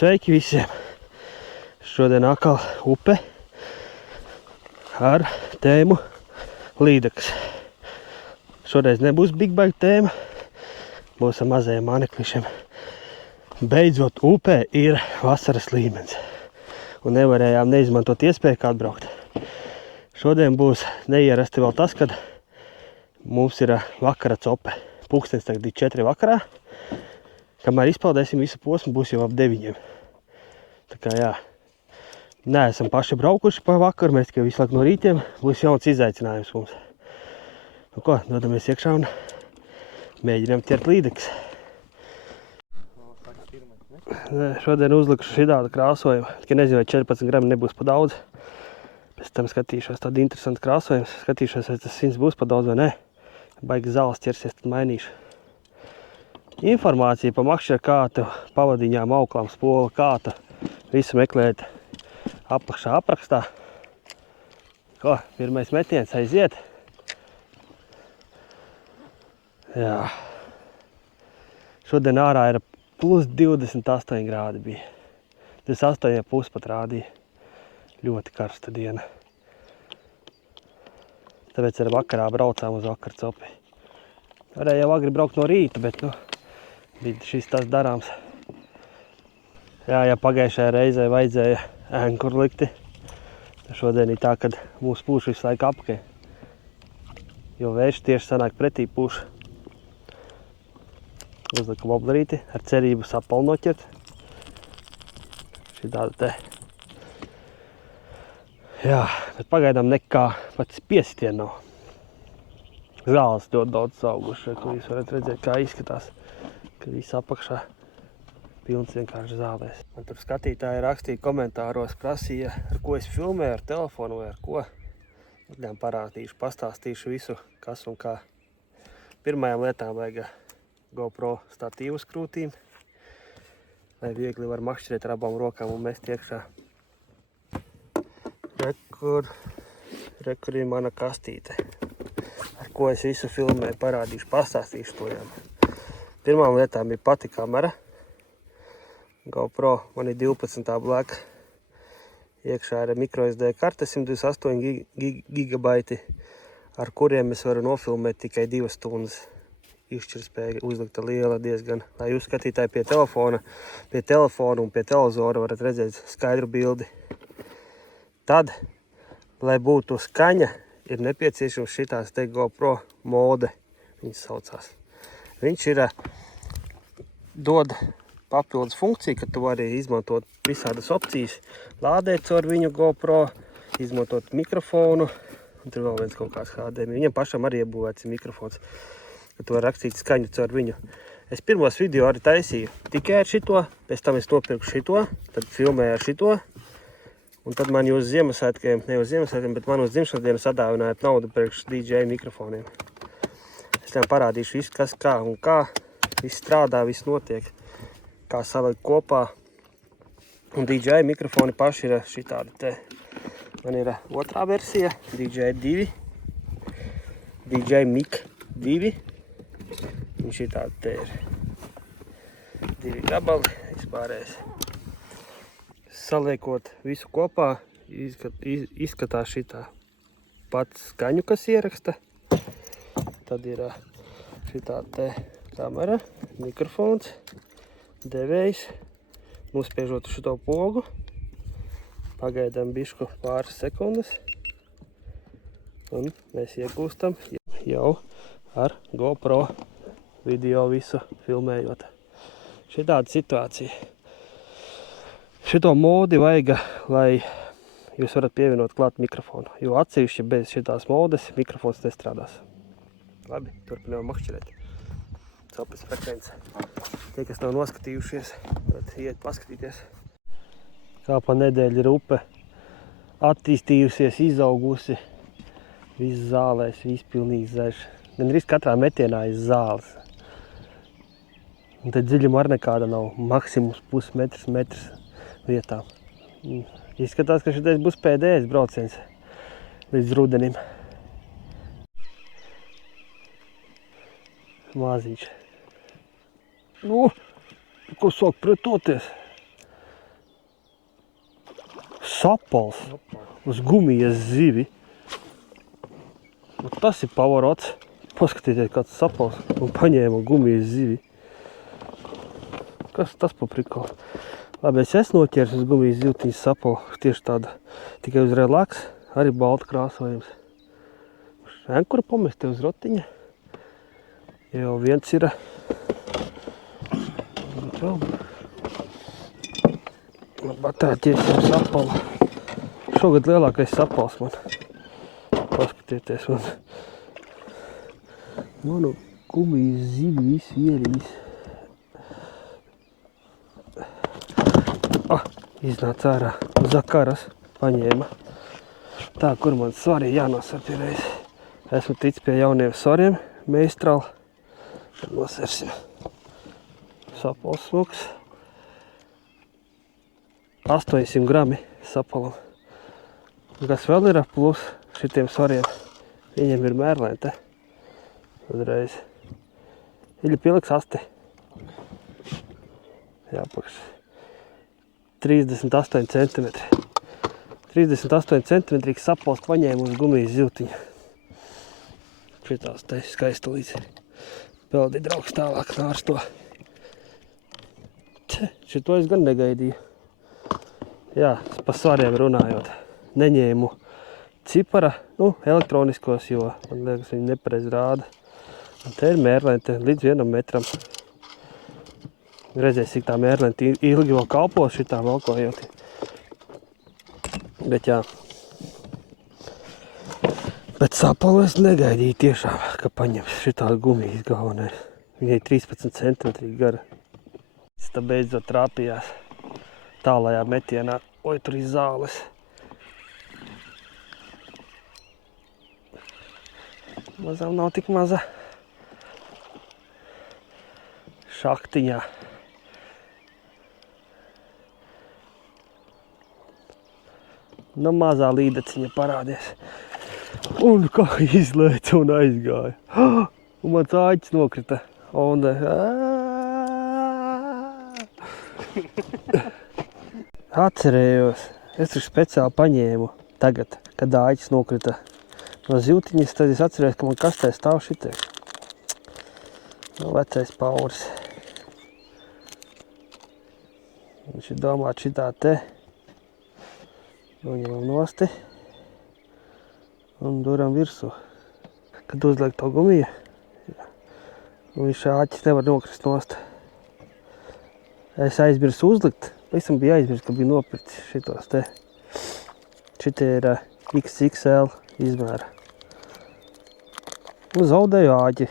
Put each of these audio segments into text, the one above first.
Sveiki visiem! Šodien atkal upe ar tēmu līdeklis. Šoreiz nebūs big bag tēma, būs ar mazajiem maneklišiem. Beidzot upē ir vasaras līmenis un nevarējām neizmantot iespēju kā atbraukt. Šodien būs neierasti vēl tas, kad mums ir vakara cope. Pulkstens tagad ir 4 vakarā. Kamēr izpaldēsim visu posmu, būs jau ap 9. Tā kā jā, neesam paši braukuši pa vakaru, mēs tikai visu laiku no rītiem. Būs jauns izaicinājums mums. Nu ko, dodamies iekšā un mēģinām ķert līdeklis. Šodien uzlikuši šitādu krāsojumu. Tikai nezinu, vai 14 grami nebūs pa daudz. Pēc tam skatīšos tādu interesantu krāsojumu. Skatīšos, vai tas 100 būs pa daudz vai ne. Baigi zāles ķersies, tad mainīšu. Informācija pa makšķeru kātu, pavadiņām, auklām, spolu, kātu. Visu meklēt apakšā aprakstā. Ko, pirmais metiens aiziet. Jā. Šodien ārā ir plus 28 grādi bija. 28,5 pat rādīja. Ļoti karsta diena. Tāpēc ar vakarā braucām uz vakar copi. Varēja jau agri braukt no rīta, bet nu, bija šis tas darāms. Jā, ja pagājušajā reizē vajadzēja ēnkuru likti, tad šodien ir tā, kad mūs pūš visu laiku apakaļ. Jo vējš tieši sanāk pretī pūš. Uzliku voblerīti ar cerību sapalu noķert. Šī tāda te. Jā, bet pagaidām nekā pats piesitien nav. Zāles ļoti daudz auguši, ko jūs varat redzēt, kā izskatās, ka viss apakšā pilns vienkārši zālēs. Man tur skatītāji rakstīja komentāros, prasīja, ar ko es filmēju, ar telefonu vai ar ko. Viņām parādīšu, pastāstīšu visu, kas un kā. Pirmajām lietām vajag GoPro statīvus krūtīm, lai viegli var makšķerēt ar abām rokām un mest iekšā. Rekur ir mana kastīte, ar ko es visu filmēju, parādīšu, pastāstīšu to jām. Pirmām lietām ir pati kamera. GoPro man ir 12. black. Iekšā ir microSD karte 128 gigabaiti, ar kuriem es varu nofilmēt tikai 2 stundas. Izšķirspēja uzlikta liela diezgan, lai jūs skatītāji pie telefona un pie televizora varat redzēt skaidru bildi. Tad, lai būtu skaņa, ir nepieciešams šitās te GoPro mode, viņas saucās. Viņš ir dod papildus funkciju, ka tu vari izmantot visādas opcijas, lādēt caur viņu GoPro, izmantot mikrofonu, un tur vēl viens kaut kāds HDMI. Viņam pašam arī iebūvēts mikrofons, ka tu vari rakstīt skaņu caur viņu. Es pirmos video arī taisīju tikai ar šito, pēc tam es nopirku šito, tad filmēju ar šito. Un tad man uz Ziemassvētkiem, ne uz Ziemassvētkiem, bet man uz dzimšanas dienu sadāvinājāt naudu priekš DJI mikrofoniem. Es tev parādīšu visu, kas kā un kā. Viss strādā, viss notiek. Kā salikt kopā. Un DJI mikrofoni paši ir šitādi te. Man ir otrā versija, DJI 2. DJI Mic 2. Un šitādi te ir 2 gabali, vispārējais. Saliekot visu kopā, izskatās šitā pats skaņu, kas ieraksta. Tad ir šitā te kamera, mikrofons, devējs. Nospiežot šito pogu. Pagaidām bišku pāris sekundes. Un mēs iegūstam jau ar GoPro video visu filmējot. Šitāda situācija. Šito modi vajag, lai jūs varat pievienot klāt mikrofonu, jo atsevišķi bez šitās modes mikrofons nestrādās. Labi, turpinām makšķerēt. Copes frekvence. Tie, kas nav noskatījušies, varat iet paskatīties. Kā pa nedēļu ir upe attīstījusies, izaugusi. Viss zālēs, viss pilnīgi zaļš. Gan arī katrā metienā ir zāles. Un te dziļuma ar nekāda nav. Maksimums pusmetrs, metrs vietām. Izskatās, ka šitais būs pēdējais brauciens līdz rudenim. Maziņš. Nu, ko sāk pretoties? sapals uz gumijas zivi. Nu, tas ir pavarots. Paskatieties, kāds sapals un paņēma gumijas zivi. Kas tas pa prikolu? Labi, es noķers uz gumijas zivtiņas sapalu. Tieši tāda, tikai uz relaks, arī balta krāsojums. Kur pamest uz rotiņa? Jau viens ir. Batēķiesim sapalu. Šogad lielākais sapals man. Paskatieties man. Manu gumijas zivi visu ierīs. Iznāca ārā. Zakaras paņēma. Tā, kur man svari jānosver pirreiz. Esmu ticis pie jauniem svariem. Meistrāli. Nosersim. Sapals smuks. 800 grami sapalam. Kas vēl ir plus šitiem svariem? Viņiem ir mērlēn te. Uzreiz. Iļi pieliks asti. Jāpakš. 38 centimetri. 38 centimetrīgs sapals paņēma uz gumijas zivtiņa. Šitās te skaistulīts. Peldi draugs tālāk nārsto. Šito es gan negaidīju. Jā, pa svariem runājot. Neņēmu cipara, elektroniskos, jo man liekas, viņi nepareiz rāda. Un te ir mērlēnte līdz 1 metram. Redzēs, cik tā mērlēnte ilgi vēl kalpos šitā valkojot. Bet jā. Bet sapalu es negaidīju tiešām, ka paņems šitā gumijas galvenais. Viņai 13 centimetri gara. Tā beidzot trāpījās tālajā metienā. Oi, tur ir zāles. Mazām nav tik maza. Šaktiņā. Nu, mazā līdeciņa parādies. Un kā izlēca un aizgāja. Un mans āķis nokrita. Un atcerējos, es tur speciāli paņēmu tagad, kad āķis nokrita no zivtiņas, tad es atcerējos, ka man kastē stāv šitie. Vecais pauris. Viņš ir domāt šitā te. Noņemam nosti un duram virsū. Kad uzliek to gumiju, viņš āķis nevar nokrist nost. Es aizmirsu uzlikt, visam bija aizmirst, ka bija nopircis šitos te. Šitie ir XXL izmēra. Un zaudēju āķi.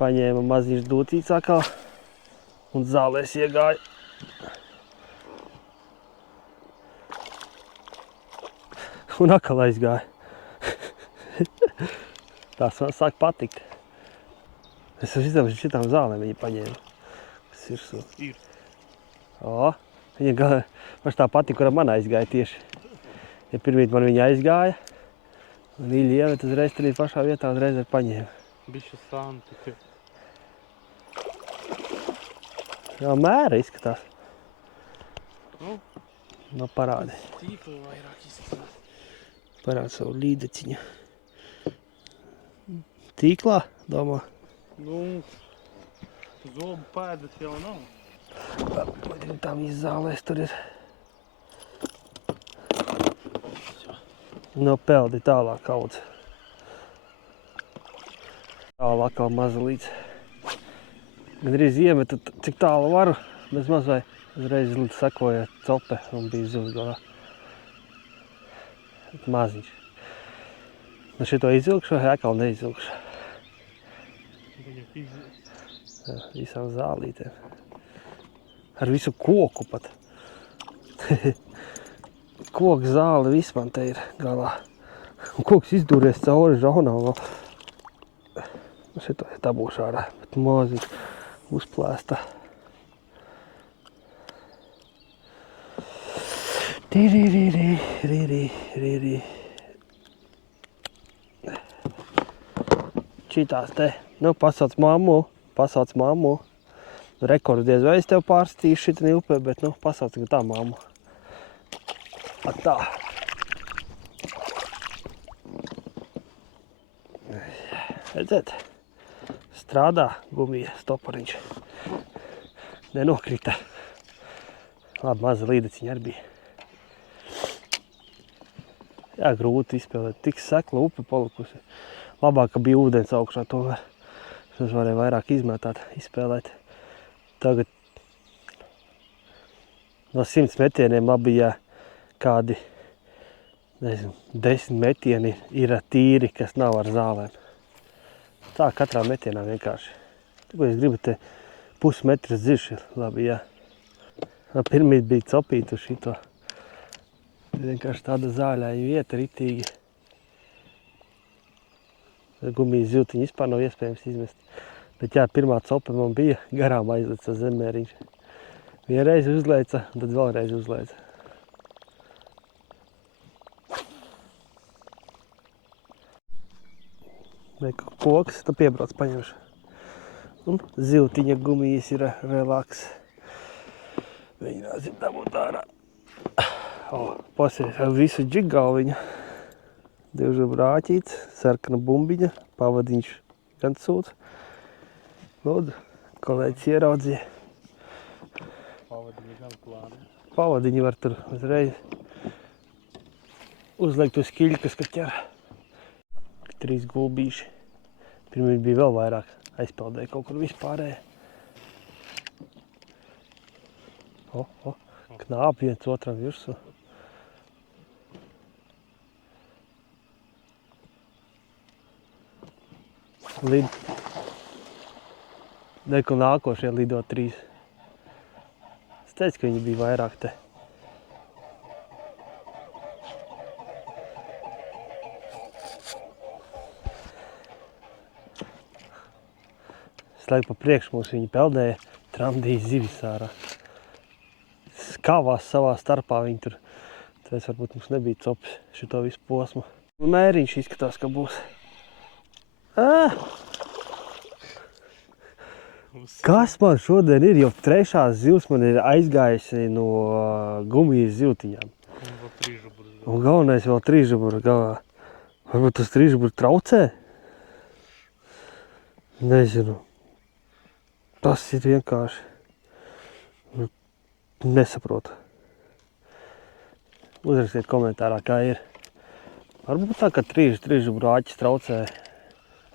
Paņēma maziņš dūcīts atkal un zālēs iegāja. Un atkal aizgāja. Tās man sāk patikt. Es šitām zālēm viņa paņēma. Kas ir su? Ir. Viņa paši tā patika, kura man aizgāja tieši. Ja pirmīt man viņa aizgāja, un Iļi ievet uzreiz tur pašā vietā uzreiz ar paņēma. Bišķi sāni tikai. Jā, mēra izskatās. Nu, parādi. Tīkli vairāk izskatās. Parādi savu līdeciņu. Tīklā, domā? Nu, zobu pēdas jau nav. Tā viss zālēs tur ir. No peldi tālāk kaudz. Tālāk vēl mazalīts. Gandrīz iemetu, cik tālu varu, bez mazai uzreiz sekoja cope un bija zivs galā. Maziņš. Nu šito izvilkšu, atkal neizvilkšu. Jā, visām zālītēm. Ar visu koku pat. Koks zāle viss man te ir galā. Un koks izdūries cauri žaunām. Šito dabūšu ārā, bet maziņš uzplēsta. Šitās te, pasauc mammu. Rekordu diez vai es tev pārstīšu šitā upē, bet pasauc tā mammu. Tā. Redzēt, strādā gumija stoporiņš. Nenokrita. Labi, maza līdeciņa arī bija. Jā, grūti izspēlēt. Tik sekla upe palikusi. Labāk, ka bija ūdens augšā tomēr. Es varēju vairāk izmētāt, izspēlēt. Tagad no 100 metieniem labi, ja kādi, nezinu, 10 metieni ir tīri, kas nav ar zālēm. Tā katrā metienā vienkārši. Tikko es gribu te pusmetras dzirši, labi, jā. Pirmīt bija copīt uz šito. Vienkārši tāda zāļāja vieta ritīgi. Gumijas ziltiņu vispār nav iespējams izmest. Bet jā, pirmā copa man bija garām aizleca zemmēriņš. Vienreiz uzleica, tad vēlreiz uzleica. Koks, tad piebrauc paņemšu. Un ziltiņa gumijas ir relaks. Mēģināsim dabūt ārā. Pasies ar visu džiggalviņu. Divžu brāķīts, sarkana bumbiņa, pavadiņš gan sūds. Lūdzu, kolēģis ieraudzīja. Pavadiņi gan plāni. Pavadiņi var tur uzreiz uzlikt uz kiļkas, kad ķer. 3 gulbīši. Pirmīt bija vēl vairāk. Aizpeldēja kaut kur vispārēja. Knāpi viens otram virsū. Neko nākošie lido 3. Es teicu, ka viņi bija vairāk te. Slēg pa priekšu mums viņi peldēja, tramdīja zivis ārā. Skāvās savā starpā viņi tur. Tāpēc varbūt mums nebija copis šito visu posmu. Mēriņš izskatās, ka būs. Kas man šodien ir? Jau 3. zivs man ir aizgājusi no gumijas zivtiņām. Un galvenais vēl trīžabura galvā. Varbūt tas trīžabura traucē? Nezinu. Tas ir vienkārši nesaprotu. Uzrakstiet komentārā, kā ir. Varbūt tā, ka trīžabura āķis traucē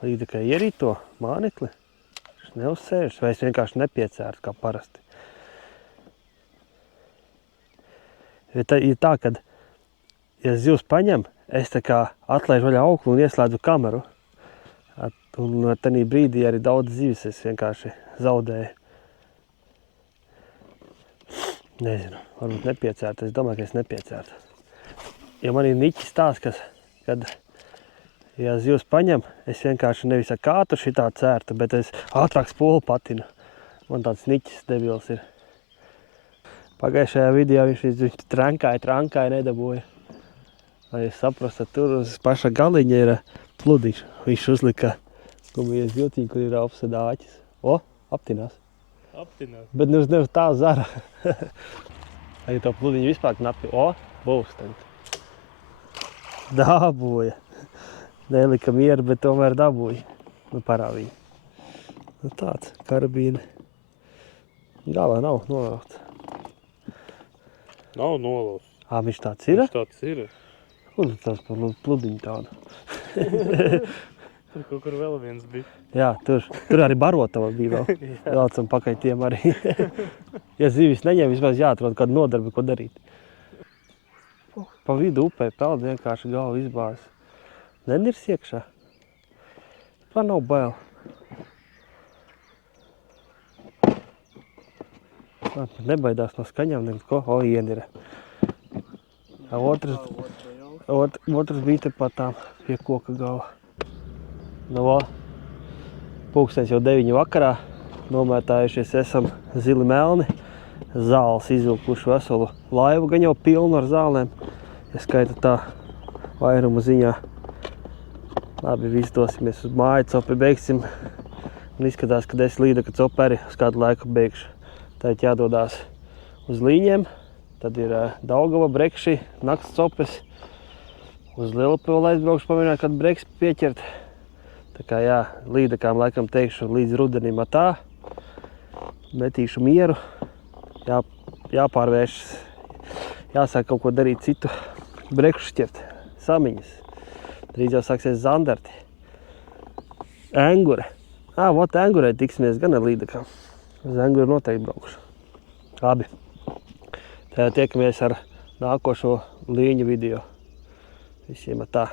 līdzi, ka ierīt to mānekli. Viņš neuzsēžas, vai es vienkārši nepiecērtu kā parasti. Ir tā, kad, ja zivs paņem, es tā kā atlaižu vaļā auklu un ieslēdzu kameru. Un tanī brīdī arī daudz zivis es vienkārši zaudēju. Nezinu, varbūt nepiecērtu. Es domāju, ka es nepiecērtu. Ja man ir niķis tās, kad ja zivs paņem, es vienkārši nevis ar kātu šitā cērtu, bet es ātrāk spolu patinu. Man tāds niķis debils ir. Pagājušajā video viņš trankāja, nedabūja. Lai es saprastu, tur uz paša galiņa ir pludiņš. Viņš uzlika gumijas ziltiņu, kur ir apsadāķis. Aptinās. Aptinās. Bet nevis tā zara. Arī to pludiņu vispār knapi. Būs tagad. Dabūja. Nelika mieru, bet tomēr dabūja. Parāvīja. Tāds karabīne. Galā nav novilkts. Nav nolausts. Viņš tāds ir? Viņš tāds ir. Un tas par pludiņu tādu. Tur kaut kur vēl viens bija. Jā, tur arī barotava bija vēl. Velcam pakaļ tiem arī. Ja zivis neņem, vismaz jāatrod kādu nodarbi, ko darīt. Pa vidu upē peld vienkārši galvu izbāzes. Nenirs iekšā. Man nav bail. Nebaidās no skaņām neko. Ienira. Otrs bija tepat tām pie koka galva. Pulkstens jau 9 vakarā. Nomētājušies esam zili melni. Zāles izvilkuši veselu laivu, gan jau pilnu ar zālēm. Ja skaita tā vairumu ziņā. Labi, visi dosimies uz māju, copi beigsim. Un izskatās, ka es līdaka copi arī uz kādu laiku beigšu. Tātad jādodās uz līņiem. Tad ir Daugava, Brekši, nakts copes. Uz Lielupili aizbraukšu pamēģināt kādu Breksi pieķert. Tā kā jā, līdekām laikam teikšu līdz rudenim atā. Metīšu mieru. Jāpārvēršas. Jāsāk kaut ko darīt citu. Brekšu šķirt. Samiņas. Drīz jau sāksies zandarti. Engure. Vot engurē tiksimies gan ar līdekām. Uz enguru noteikti braukšu. Labi. Tad tiekamies ar nākošo līņu video. Visiem atā.